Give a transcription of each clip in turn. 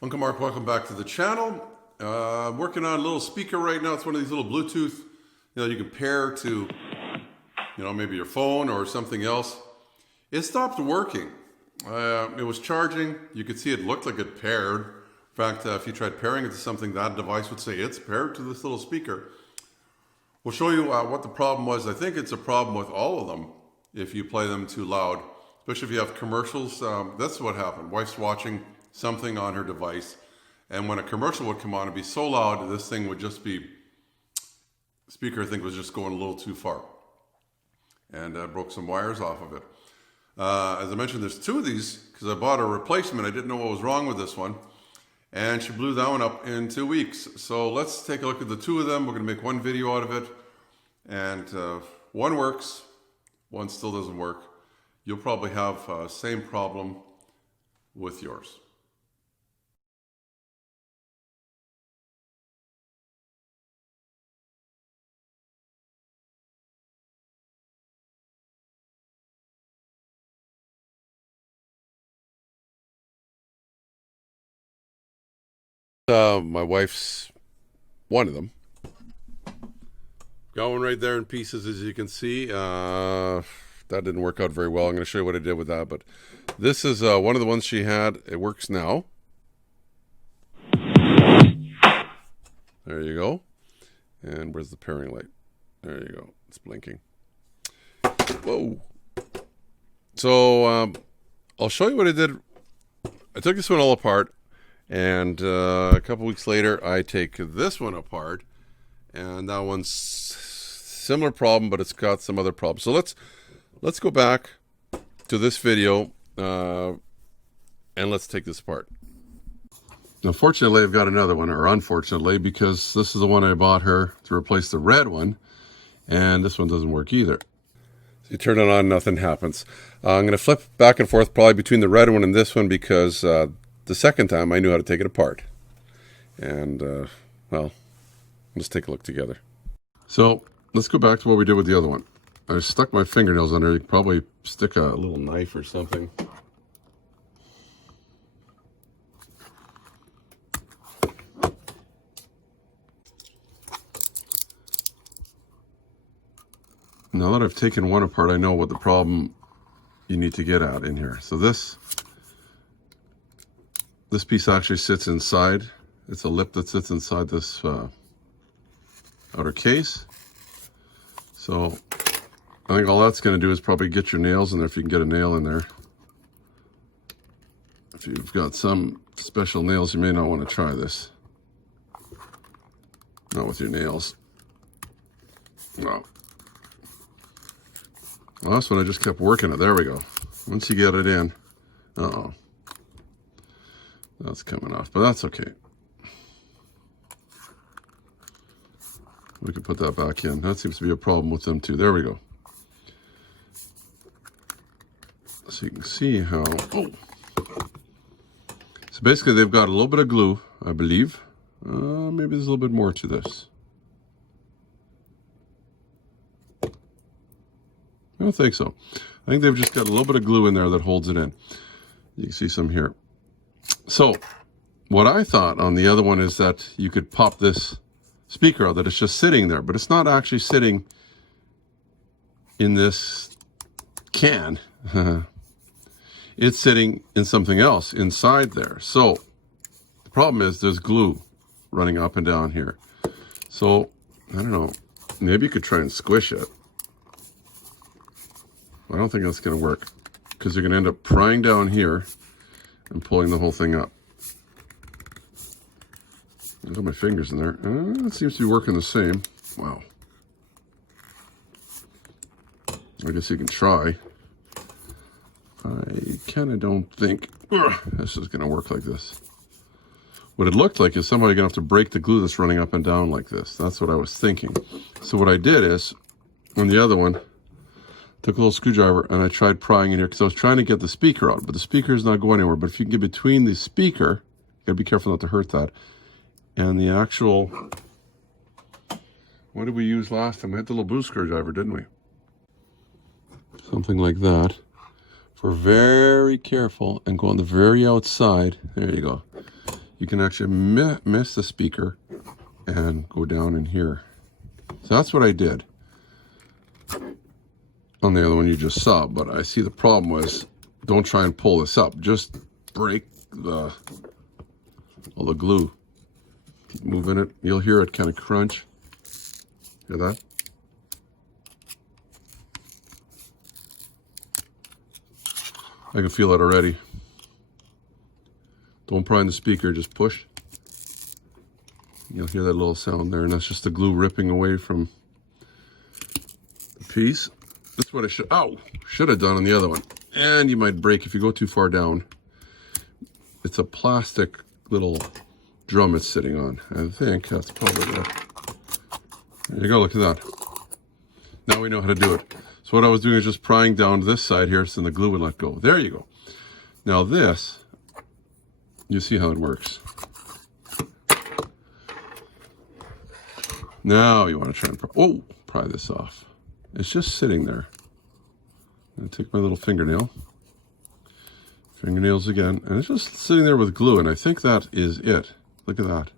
Unclemark, welcome back to the channel. Working on a little speaker right now. It's one of these little Bluetooth, you can pair to, maybe your phone or something else. It stopped working. It was charging. You could see it looked like it paired. In fact, if you tried pairing it to something, that device would say it's paired to this little speaker. We'll show you what the problem was. I think it's a problem with all of them if you play them too loud, especially if you have commercials. That's what happened. Wife's watching something on her device, and when a commercial would come on, it'd be so loud, this thing would just be, speaker I think was just going a little too far, and broke some wires off of it. As I mentioned, there's two of these because I bought a replacement. I didn't know what was wrong with this one, and she blew that one up in 2 weeks. So let's take a look at the two of them. We're going to make one video out of it, and one works, one still doesn't work. You'll probably have same problem with yours. My wife's one of them. Got one right there in pieces, as you can see. That didn't work out very well. I'm going to show you what I did with that. But this is one of the ones she had. It works now. There you go. And where's the pairing light? There you go. It's blinking. Whoa. So I'll show you what I did. I took this one all apart. And a couple weeks later, I take this one apart, and that one's similar problem, but it's got some other problems. So let's go back to this video, and let's take this apart. Now, fortunately, I've got another one, or unfortunately, because this is the one I bought her to replace the red one, and this one doesn't work either. So you turn it on, nothing happens. I'm going to flip back and forth probably between the red one and this one because the second time I knew how to take it apart. And, well, let's take a look together. So let's go back to what we did with the other one. I stuck my fingernails under. You could probably stick a little knife or something. Now that I've taken one apart, I know what the problem you need to get at in here. So this piece actually sits inside. It's a lip that sits inside this outer case. So I think all that's going to do is probably get your nails in there, if you can get a nail in there. If you've got some special nails, you may not want to try this. Not with your nails. No. Well, that's when I just kept working it. There we go. Once you get it in, uh-oh. That's coming off, but that's okay. We can put that back in. That seems to be a problem with them too. There we go. So you can see how... Oh. So basically they've got a little bit of glue, I believe. Maybe there's a little bit more to this. I don't think so. I think they've just got a little bit of glue in there that holds it in. You can see some here. So what I thought on the other one is that you could pop this speaker out, that it's just sitting there, but it's not actually sitting in this can. It's sitting in something else inside there. So the problem is there's glue running up and down here. So I don't know, maybe you could try and squish it. I don't think that's going to work because you're going to end up prying down here and pulling the whole thing up. I got my fingers in there. It seems to be working the same. Wow. I guess you can try. I kind of don't think this is going to work like this. What it looked like is somebody going to have to break the glue that's running up and down like this. That's what I was thinking. So what I did is, on the other one, took a little screwdriver and I tried prying in here because I was trying to get the speaker out, but the speaker is not going anywhere. But if you can get between the speaker, you gotta be careful not to hurt that, and the actual, what did we use last time? We had the little boot screwdriver, didn't we? Something like that. If we're very careful and go on the very outside, there you go. you can actually miss the speaker and go down in here. So that's what I did on the other one you just saw, but I see the problem was, don't try and pull this up. Just break all the glue. Keep moving it. You'll hear it kind of crunch. Hear that? I can feel it already. Don't prime the speaker, just push. You'll hear that little sound there, and that's just the glue ripping away from the piece. That's what I should have done on the other one. And you might break if you go too far down. It's a plastic little drum it's sitting on. I think that's probably it. There you go, look at that. Now we know how to do it. So what I was doing is just prying down this side here so the glue would let go. There you go. Now this, you see how it works. Now you want to try and pry this off. It's just sitting there. I'm going to take my little fingernail. Fingernails again. And it's just sitting there with glue, and I think that is it. Look at that.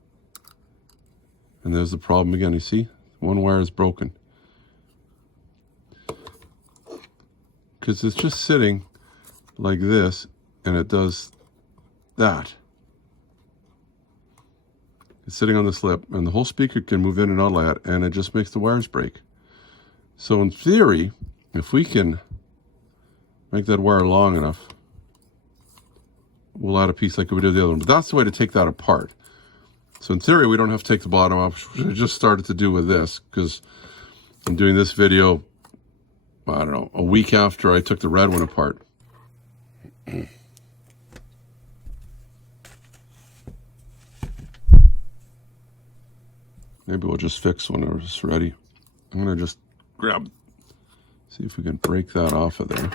And there's the problem again, you see? One wire is broken. Because it's just sitting like this, and it does that. It's sitting on this lip, and the whole speaker can move in and out like that, and it just makes the wires break. So in theory, if we can make that wire long enough, we'll add a piece like we did the other one. But that's the way to take that apart. So in theory, we don't have to take the bottom off, which I just started to do with this, because I'm doing this video, I don't know, a week after I took the red one apart. Maybe we'll just fix when it's ready. I'm going to just see if we can break that off of there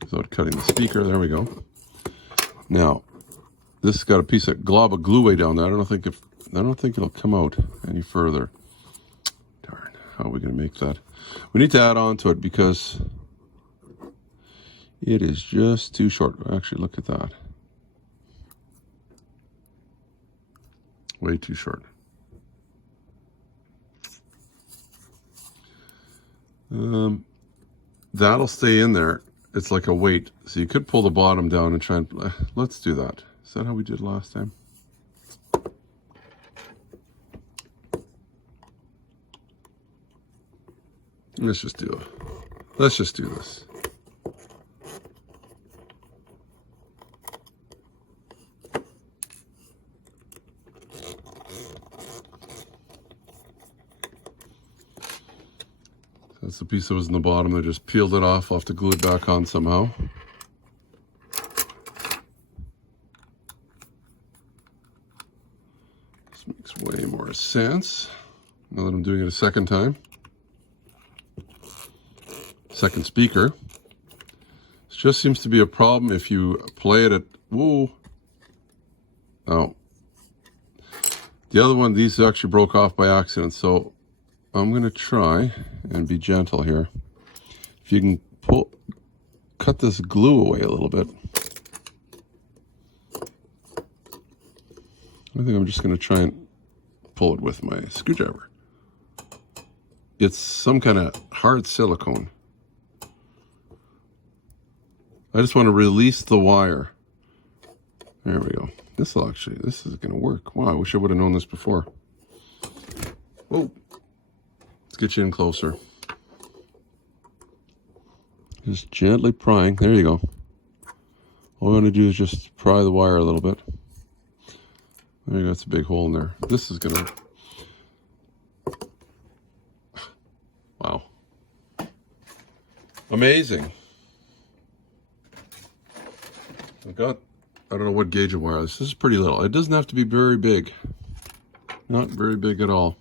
without cutting the speaker. There we go. Now, this has got a piece of glob of glue way down there. I don't think it'll come out any further. Darn, how are we going to make that? We need to add on to it because it is just too short. Actually, look at that. Way too short. That'll stay in there. It's like a weight. So you could pull the bottom down and try and... let's do that. Is that how we did last time? Let's just do this. That's the piece that was in the bottom. I just peeled it off. I'll have to glue it back on somehow. This makes way more sense now that I'm doing it a second time. Second speaker. It just seems to be a problem if you play it at... Whoa. Oh. The other one, these actually broke off by accident, so I'm going to try and be gentle here. If you can cut this glue away a little bit. I think I'm just going to try and pull it with my screwdriver. It's some kind of hard silicone. I just want to release the wire. There we go. This is going to work. Wow, I wish I would have known this before. Whoa. Let's get you in closer. Just gently prying. There you go. All we want to do is just pry the wire a little bit. There you go. That's a big hole in there. This is going to... Wow. Amazing. I've got, I don't know what gauge of wire. This is pretty little. It doesn't have to be very big. Not very big at all.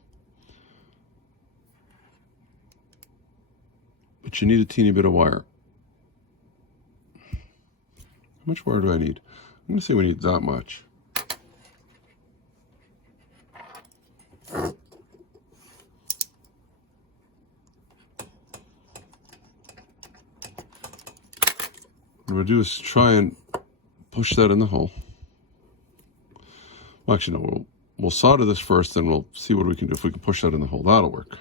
But you need a teeny bit of wire. How much wire do I need? I'm going to say we need that much. What I'm going to do is try and push that in the hole. Well, actually, no, we'll solder this first, then we'll see what we can do. If we can push that in the hole, that'll work.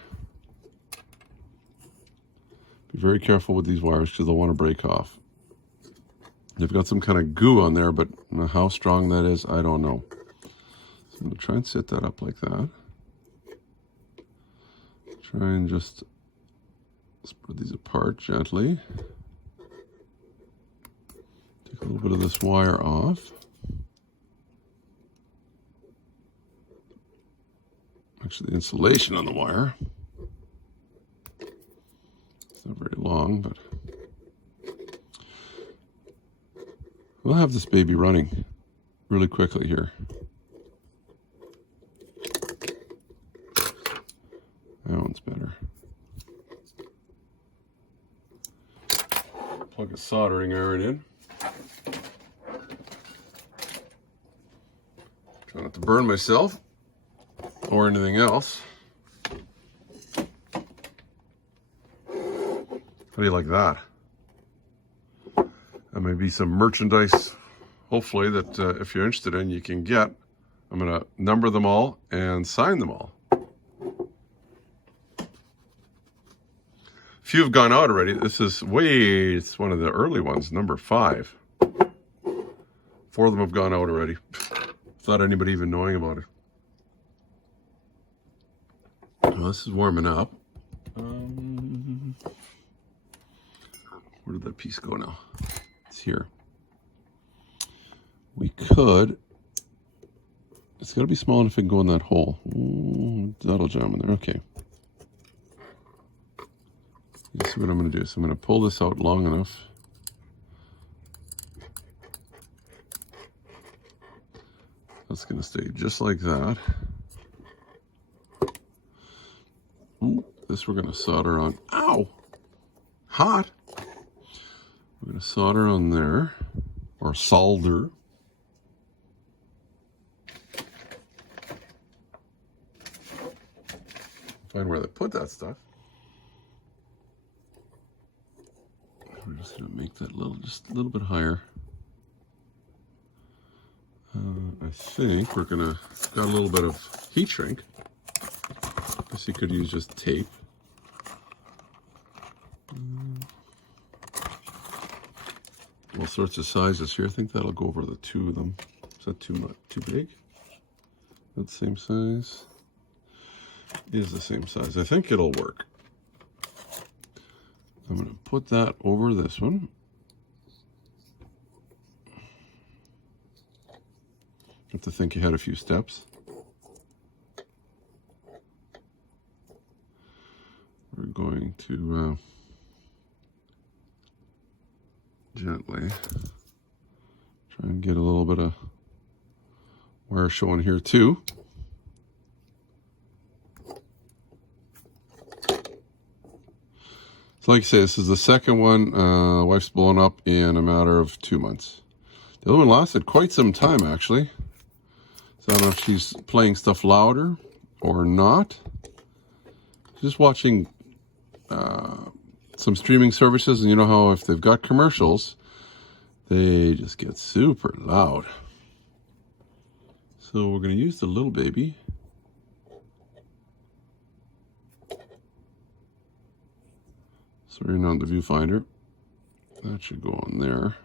Be very careful with these wires because they'll want to break off. They've got some kind of goo on there, but how strong that is, I don't know. So I'm going to try and set that up like that. Try and just spread these apart gently. Take a little bit of this wire off. Actually, the insulation on the wire. It's not very long, but we'll have this baby running really quickly here. That one's better. Plug a soldering iron in. Try not to burn myself or anything else. How do you like that? That may be some merchandise, hopefully, that if you're interested in, you can get. I'm going to number them all and sign them all. A few have gone out already. This is it's one of the early ones, number 5. 4 of them have gone out already. Without anybody even knowing about it. Well, this is warming up. Where did that piece go now? It's here. We could. It's got to be small enough it can go in that hole. That'll jam in there. Okay. This is what I'm going to do. So I'm going to pull this out long enough. That's going to stay just like that. Ooh, this we're going to solder on. Ow! Hot! We're going to solder on there, or solder. Find where they put that stuff. We're just going to make that just a little bit higher. I think we're going to, got a little bit of heat shrink. I guess you could use just tape. All sorts of sizes here. I think that'll go over the 2 of them. Is that too much? Too big? That same size? Is the same size. I think it'll work. I'm going to put that over this one. You have to think ahead a few steps. We're going to gently try and get a little bit of wire showing here too. So like I say, this is the second one. Wife's blown up in a matter of 2 months. The other one lasted quite some time, actually. So I don't know if she's playing stuff louder or not. Just watching some streaming services, and you know how if they've got commercials, they just get super loud. So we're going to use the little baby. So we're on the viewfinder. That should go on there.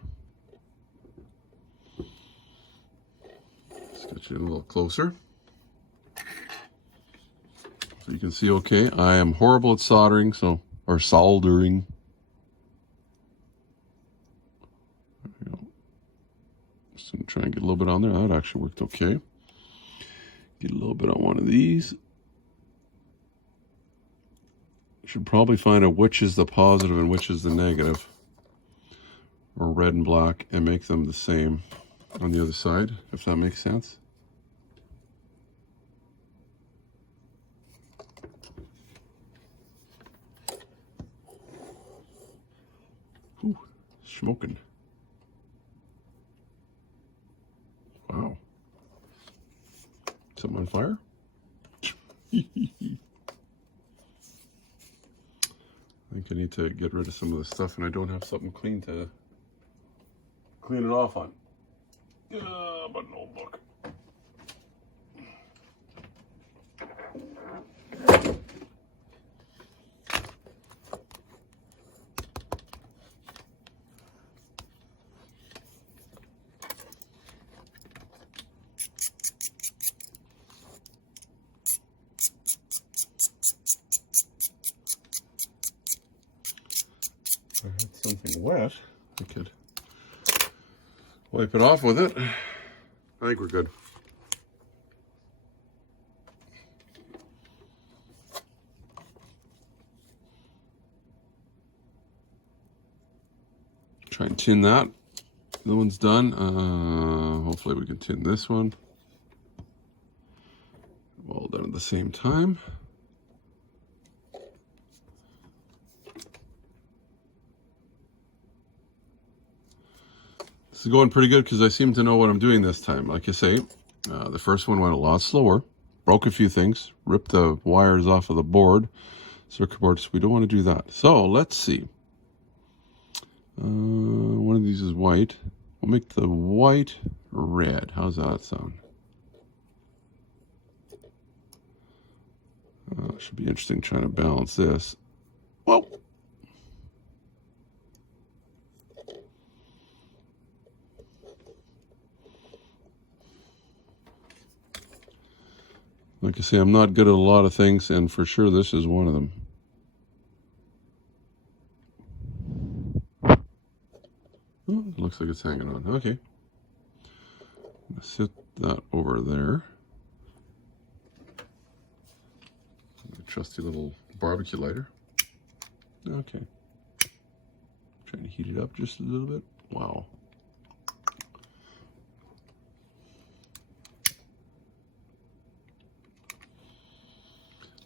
Let's get you a little closer. So you can see okay. I am horrible at soldering, or soldering. There we go. Just gonna try and get a little bit on there. That actually worked okay. Get a little bit on one of these. Should probably find out which is the positive and which is the negative, or red and black, and make them the same on the other side, if that makes sense. Ooh, smoking. Wow. Something on fire? I think I need to get rid of some of the stuff, and I don't have something clean to clean it off on. But no book. If I had something wet, I could wipe it off with it. I think we're good. Try and tin that. The one's done. Hopefully we can tin this one. All done at the same time. This is going pretty good because I seem to know what I'm doing this time. Like I say, the first one went a lot slower. Broke a few things. Ripped the wires off of the board. Circuit board, so we don't want to do that. So let's see. One of these is white. We'll make the white red. How's that sound? Should be interesting trying to balance this. Whoa! Like I say, I'm not good at a lot of things, and for sure this is one of them. Oh, it looks like it's hanging on. Okay. I'm going to sit that over there. A trusty little barbecue lighter. Okay. Trying to heat it up just a little bit. Wow.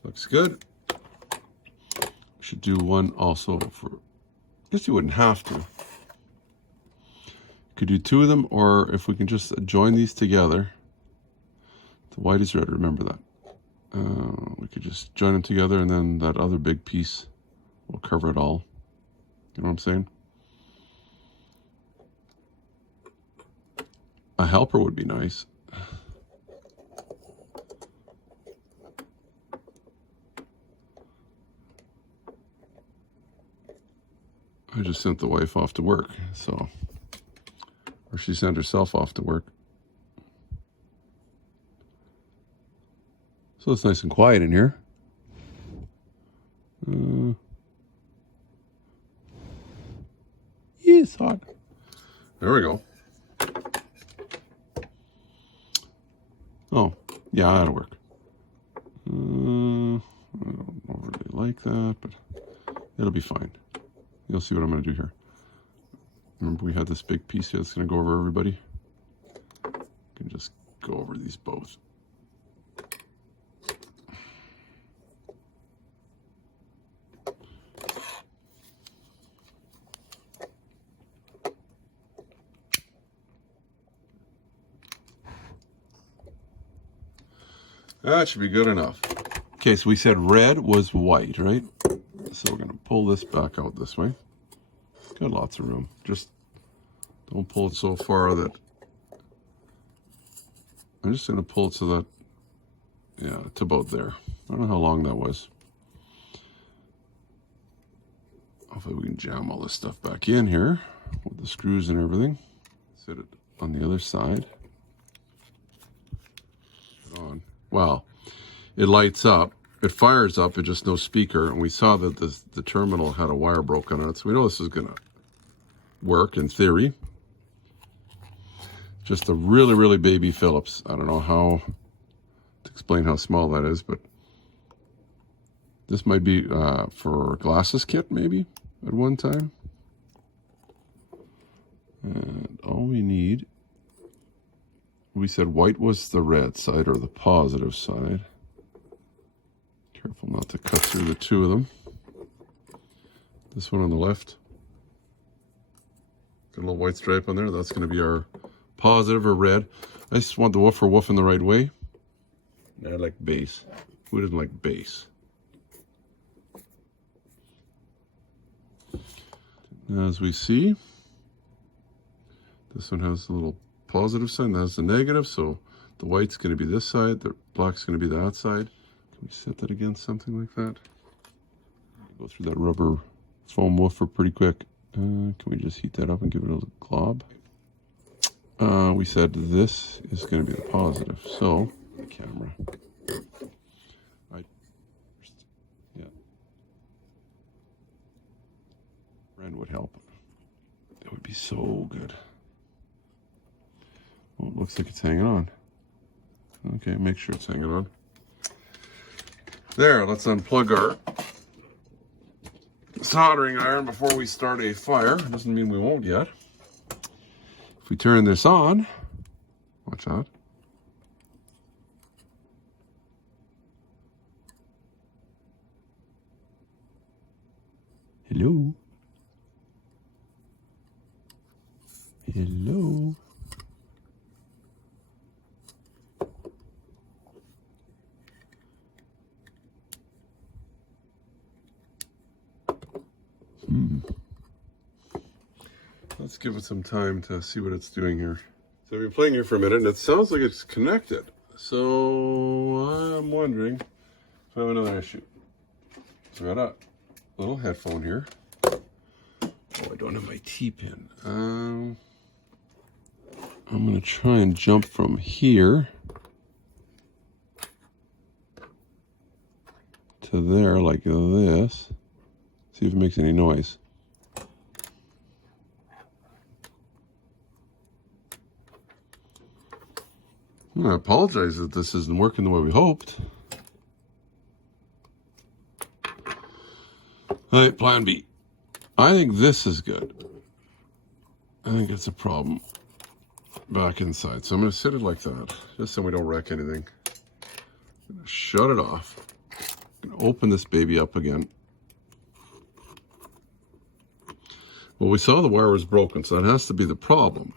Looks good. Should do one also for, I guess you wouldn't have to. Could do two of them, or if we can just join these together. The white is red, remember that. We could just join them together, and then that other big piece will cover it all. You know what I'm saying? A helper would be nice. I just sent the wife off to work, so, or she sent herself off to work. So it's nice and quiet in here. It's hot. There we go. Oh, yeah, that'll work. I don't really like that, but it'll be fine. You'll see what I'm going to do here. Remember we had this big piece here that's going to go over everybody? I can just go over these both. That should be good enough. Okay, so we said red was white, right? So we're going to pull this back out this way. Got lots of room. Just don't pull it so far that... I'm just going to pull it so that... Yeah, it's about there. I don't know how long that was. Hopefully we can jam all this stuff back in here with the screws and everything. Set it on the other side. On. Wow, it lights up, it fires up, it's just no speaker, and we saw that the terminal had a wire broken on it, so we know this is gonna work in theory. Just a really, really baby Phillips. I don't know how to explain how small that is, but this might be for glasses kit maybe at one time. And all we need, we said white was the red side or the positive side. Careful not to cut through the two of them. This one on the left. Got a little white stripe on there. That's going to be our positive or red. I just want the woofer woofing the right way. I like bass. Who doesn't like bass? As we see, this one has a little positive sign, that's the negative. So the white's going to be this side, the black's going to be that side. Can we set that against something like that? Go through that rubber foam woofer pretty quick. Can we just heat that up and give it a little glob? We said this is going to be the positive. So, camera. Yeah. Ren would help. It would be so good. Well, it looks like it's hanging on. Okay, make sure it's hanging on. There, let's unplug our soldering iron before we start a fire. Doesn't mean we won't yet. If we turn this on, watch out. Hello. Hello. Let's give it some time to see what it's doing here. So I've been playing here for a minute and it sounds like it's connected. So I'm wondering if I have another issue. So I got a little headphone here. Oh, I don't have my T-pin. I'm going to try and jump from here to there like this. See if it makes any noise. I apologize that this isn't working the way we hoped. All right, plan B. I think this is good. I think it's a problem back inside. So I'm going to set it like that, just so we don't wreck anything. I'm going to shut it off. I'm going to open this baby up again. Well, we saw the wire was broken, so that has to be the problem.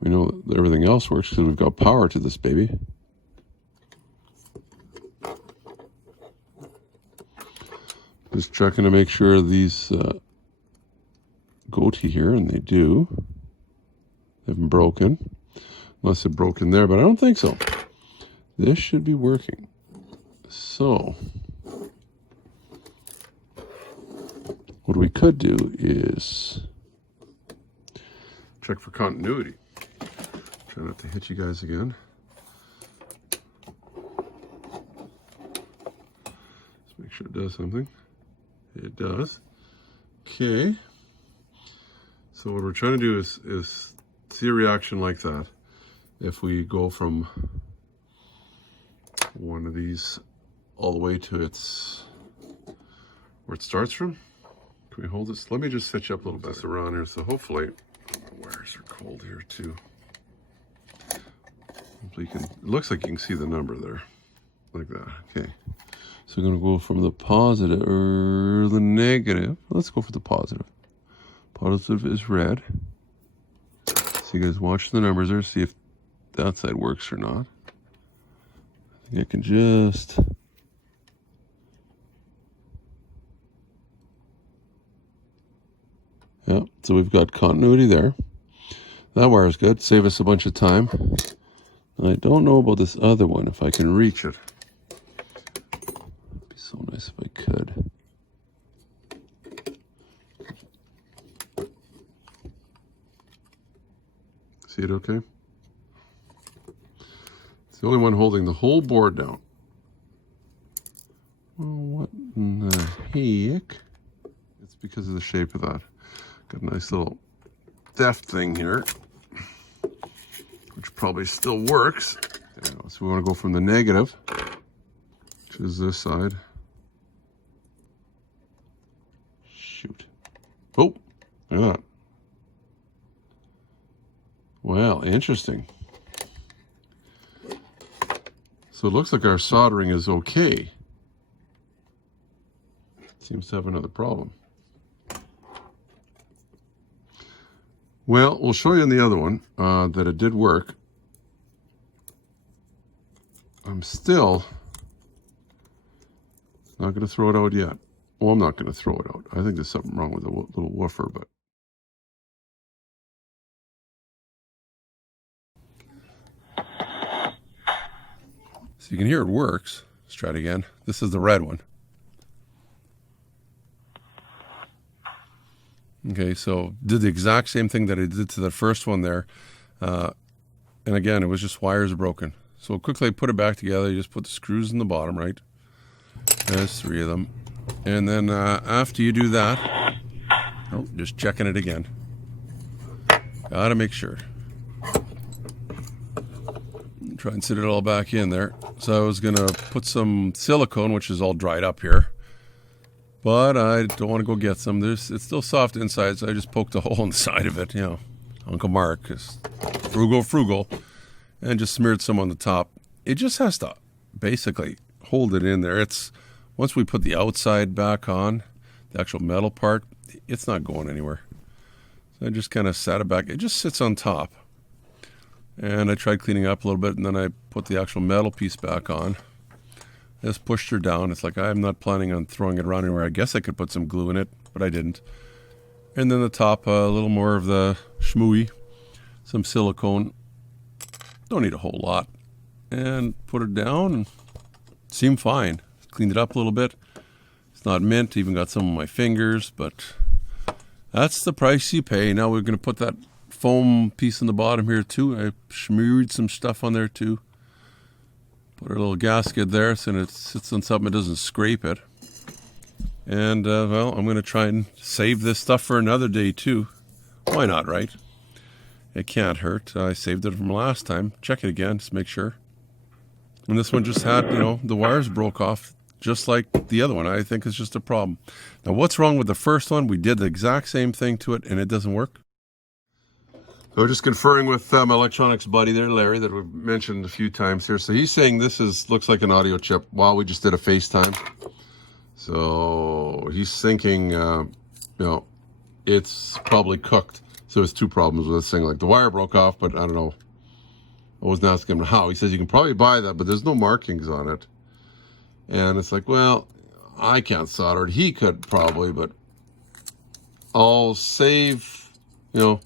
We know that everything else works because we've got power to this baby. Just checking to make sure these go to here, and they do. They haven't broken. Unless they're broken there, but I don't think so. This should be working. So, what we could do is check for continuity. Try not to hit you guys again. Let's make sure it does something. It does. Okay. So what we're trying to do is see a reaction like that. If we go from one of these all the way to its where it starts from. Can we hold this? Let me just set you up a little bit around here. So hopefully, the wires are cold here too. Hopefully you can, it looks like you can see the number there, like that. Okay. So we're going to go from the positive or the negative. Let's go for the positive. Positive is red. So you guys watch the numbers there, see if that side works or not. I think I can just yeah, so we've got continuity there. That wire is good. Save us a bunch of time. I don't know about this other one, if I can reach it. It'd be so nice if I could. See it okay? It's the only one holding the whole board down. Well, what in the heck? It's because of the shape of that. Got a nice little theft thing here, which probably still works. There we go. So we want to go from the negative, which is this side. Shoot. Oh, look at that. Well, interesting. So it looks like our soldering is okay. Seems to have another problem. Well, we'll show you in the other one that it did work. I'm still Not going to throw it out yet. Well, I'm not going to throw it out. I think there's something wrong with the little woofer, but so you can hear it works. Let's try it again. This is the red one. Okay, so did the exact same thing that I did to the first one there. And again, it was just wires broken. So quickly I put it back together. You just put the screws in the bottom, right? There's 3 of them. And then after you do that, oh, just checking it again. Gotta make sure. Try and sit it all back in there. So I was gonna put some silicone, which is all dried up here. But I don't want to go get some. It's still soft inside, so I just poked a hole in the side of it, you know. Uncle Mark is frugal, and just smeared some on the top. It just has to basically hold it in there. It's once we put the outside back on, the actual metal part, it's not going anywhere. So I just kind of sat it back. It just sits on top. And I tried cleaning up a little bit, and then I put the actual metal piece back on. I just pushed her down. It's like I'm not planning on throwing it around anywhere. I guess I could put some glue in it, but I didn't. And then the top, a little more of the schmooey, some silicone. Don't need a whole lot. And put it down, and it seemed fine. Cleaned it up a little bit. It's not mint. Even got some on my fingers, but that's the price you pay. Now we're going to put that foam piece in the bottom here too. I smeared some stuff on there too. Put a little gasket there so it sits on something, it doesn't scrape it. And, well, I'm going to try and save this stuff for another day too. Why not, right? It can't hurt. I saved it from last time. Check it again, just make sure. And this one just had, you know, the wires broke off just like the other one. I think it's just a problem. Now, what's wrong with the first one? We did the exact same thing to it and it doesn't work. So just conferring with my electronics buddy there, Larry, that we've mentioned a few times here. So he's saying this looks like an audio chip. Wow, we just did a FaceTime. So he's thinking, you know, it's probably cooked. So there's 2 problems with this thing. Like the wire broke off, but I don't know. I wasn't asking him how. He says you can probably buy that, but there's no markings on it. And it's like, well, I can't solder it. He could probably, but I'll save, you know,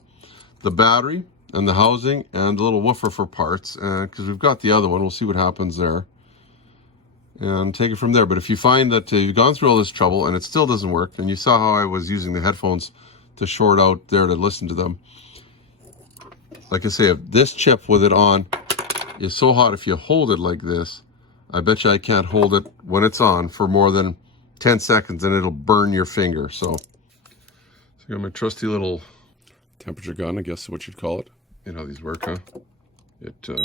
the battery and the housing and the little woofer for parts, because we've got the other one. We'll see what happens there and take it from there. But if you find that you've gone through all this trouble and it still doesn't work, and you saw how I was using the headphones to short out there to listen to them, like I say, if this chip with it on is so hot, if you hold it like this, I bet you I can't hold it when it's on for more than 10 seconds and it'll burn your finger. So I got my trusty little temperature gun, I guess is what you'd call it. You know how these work, huh? It gives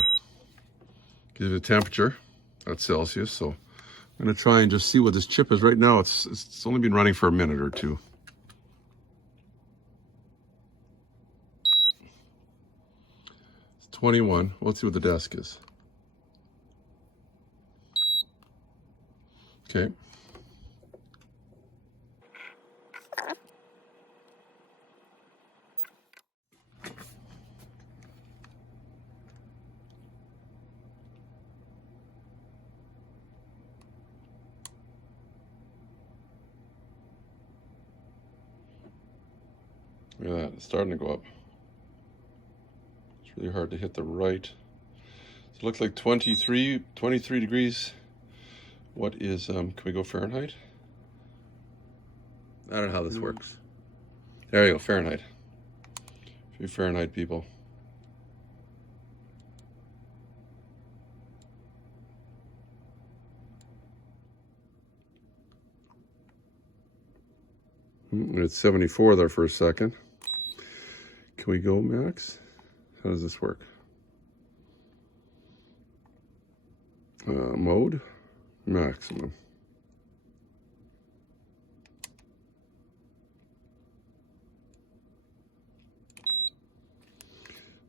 you the temperature at Celsius. So I'm going to try and just see what this chip is. Right now, it's only been running for a minute or two. It's 21. Let's see what the desk is. Okay. Look at that, it's starting to go up. It's really hard to hit the right. So it looks like 23 degrees. What is, can we go Fahrenheit? I don't know how this works. There you go, Fahrenheit. A few Fahrenheit people. It's 74 there for a second. Can we go max? How does this work? Mode, maximum.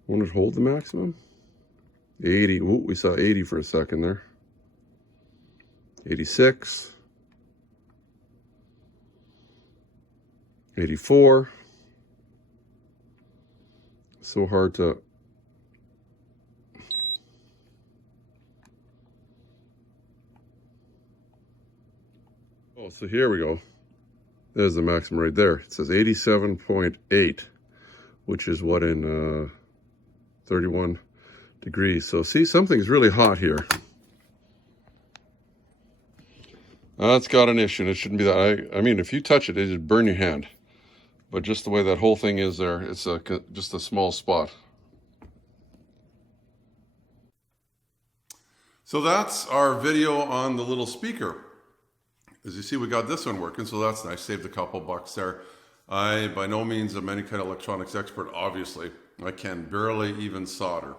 Won't it hold the maximum? 80. Ooh, we saw 80 for a second there. 86. 84. So hard to... Oh, so here we go. There's the maximum right there. It says 87.8, which is what in 31 degrees. So see, something's really hot here. That's got an issue. It shouldn't be that. I mean, if you touch it, it just burn your hand. But just the way that whole thing is there, it's just a small spot. So that's our video on the little speaker. As you see, we got this one working, so that's nice. Saved a couple bucks there. I, by no means, am any kind of electronics expert, obviously. I can barely even solder.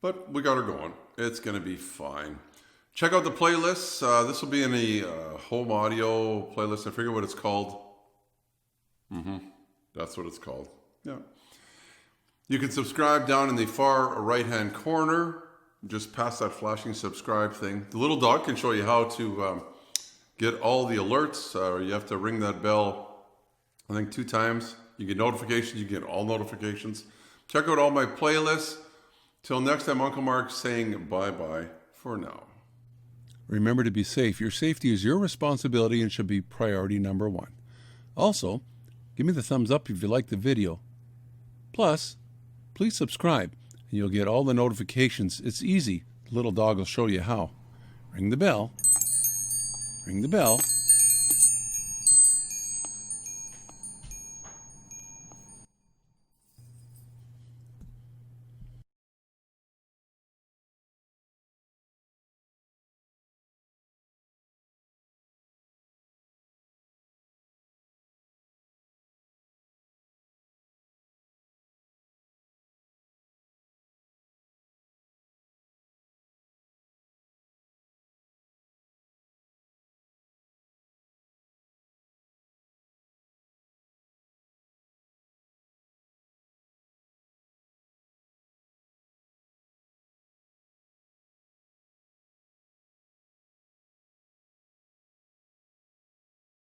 But we got her going. It's going to be fine. Check out the playlists. This will be in the home audio playlist. I forget what it's called. That's what it's called. Yeah. You can subscribe down in the far right-hand corner. Just past that flashing subscribe thing. The little dog can show you how to get all the alerts. You have to ring that bell, I think 2 times. You get notifications. You get all notifications. Check out all my playlists. Till next time, Uncle Mark saying bye-bye for now. Remember to be safe. Your safety is your responsibility and should be priority number 1. Also, give me the thumbs up if you like the video. Plus, please subscribe and you'll get all the notifications. It's easy. The little dog will show you how. Ring the bell. Ring the bell.